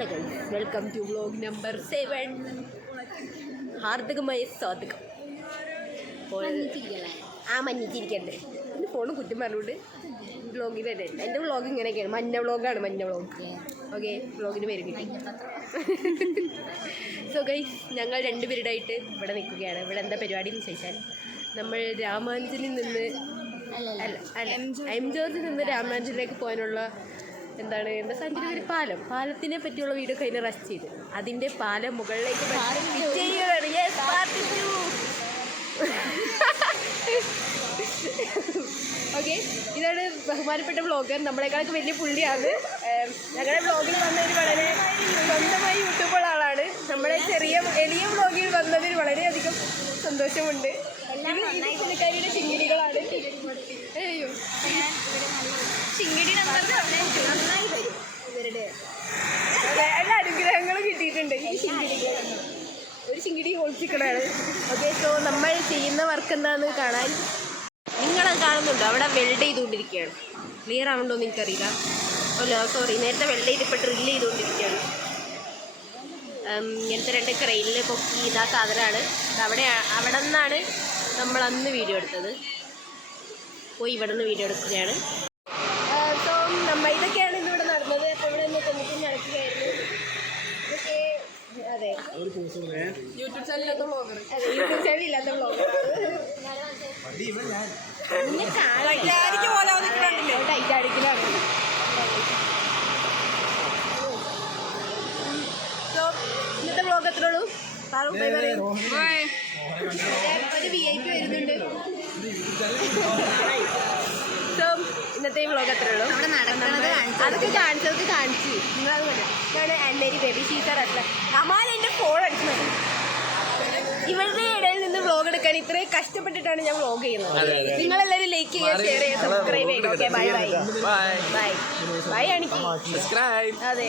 Hello guys, welcome to vlog number 7. ഹാർദികമായ സ്വാഗതം. മഞ്ഞിച്ചിരിക്കണ്ടേ എൻ്റെ ഫോണ് കുറ്റം പറഞ്ഞുകൊണ്ട് വ്ലോഗിൽ തന്നെ എൻ്റെ വ്ലോഗ് ഇങ്ങനെയൊക്കെയാണ്. മഞ്ഞ വ്ലോഗാണ്, മഞ്ഞ വ്ലോഗ്. ഓക്കെ, വ്ലോഗിന് പേര് കിട്ടി. സോ ഗൈസ്, ഞങ്ങൾ രണ്ടുപേരുടായിട്ട് ഇവിടെ നിൽക്കുകയാണ്. ഇവിടെ എന്താ പരിപാടി എന്ന് ചോദിച്ചാൽ, നമ്മൾ രാമാനുജനിൽ നിന്ന് എം ജോർജിൽ നിന്ന് രാമാനുജനിലേക്ക് പോകാനുള്ള എന്താ സാധനത്തിന് പാലത്തിനെ പറ്റിയുള്ള വീഡിയോ കഴിഞ്ഞ റെസ്റ്റ് ചെയ്ത് അതിൻ്റെ പാലം മുകളിലേക്ക് ഓക്കെ, ഇതാണ് ബഹുമാനപ്പെട്ട വ്ളോഗർ. നമ്മളെക്കാളൊക്കെ വലിയ പുള്ളിയാണ്. ഞങ്ങളുടെ വ്ളോഗിൽ വന്നതിന് വളരെ സ്വന്തമായി യൂട്യൂബുള്ള ആളാണ്. നമ്മുടെ എളിയ വ്ളോഗിൽ വന്നതിന് വളരെയധികം സന്തോഷമുണ്ട്. പുള്ളിക്കാരിയുടെ ചിങ്കിടികളാണ്. അയ്യോ, ചിങ്കിടി നന്നായി വരും. ഇവരുടെ എല്ലാ അനുഗ്രഹങ്ങളും കിട്ടിയിട്ടുണ്ട്. ഒരു ചിങ്കിടി ഒളിച്ചിക്കണാണ്. ഓക്കെ, സോ നമ്മൾ ചെയ്യുന്ന വർക്ക് എന്താണെന്ന് കാണാൻ നിങ്ങളത് കാണുന്നുണ്ടോ? അവിടെ വെൽഡ് ചെയ്തുകൊണ്ടിരിക്കുകയാണ്. ക്ലിയർ ആവുന്നുണ്ടോ എന്ന് എനിക്കറിയില്ല. സോറി, നേരത്തെ വെൽഡ് ചെയ്തിപ്പോൾ ഡ്രില്ല് ചെയ്തുകൊണ്ടിരിക്കുകയാണ്. ഇങ്ങനത്തെ 2 ക്രെയിനിൽ പൊക്കി ഇതാ സാധനമാണ്. അവിടെ നിന്നാണ് നമ്മൾ അന്ന് വീഡിയോ എടുത്തത്. പോയി ഇവിടെ നിന്ന് വീഡിയോ എടുക്കുകയാണ്. സോ ഇതൊക്കെയാണ് ഇന്നിവിടെ നടന്നത്. അപ്പോൾ ഇവിടെ നിന്ന് കൊന്നിട്ട് നടക്കുകയായിരുന്നു. ഇതൊക്കെ അതെ, യൂട്യൂബ് ചാനലില്ലാത്ത വ്ളോഗർ. അതെ, യൂട്യൂബ് ചാനലില്ലാത്ത വ്ളോഗർ. ടൈറ്റാടിക്കലാണ്. സോ ഇന്നത്തെ വ്ളോഗ് എത്ര ഉള്ളൂ? ഒരു VIP വരുന്നുണ്ട്. സോ ഇന്നത്തെ വ്ളോഗ് എത്ര ഉള്ളൂ? അതൊക്കെ കാണിച്ചു നിങ്ങളത് പോലെ. ഞാൻ അന്നേരി ബേബി ഷീറ്ററല്ല അമാൻ എൻ്റെ ഫോൺ അടിക്കുന്നത്. ഇവരുടെ ഇടയിൽ നിന്ന് വ്ളോഗ് എടുക്കാൻ ഇത്രയും കഷ്ടപ്പെട്ടിട്ടാണ് ഞാൻ വ്ളോഗ് ചെയ്യുന്നത്. നിങ്ങളെല്ലാവരും ലൈക്ക് ചെയ്യുക, ഷെയർ ചെയ്യുക, സബ്സ്ക്രൈബ് ചെയ്യുക. Okay, bye bye bye bye. അതെ.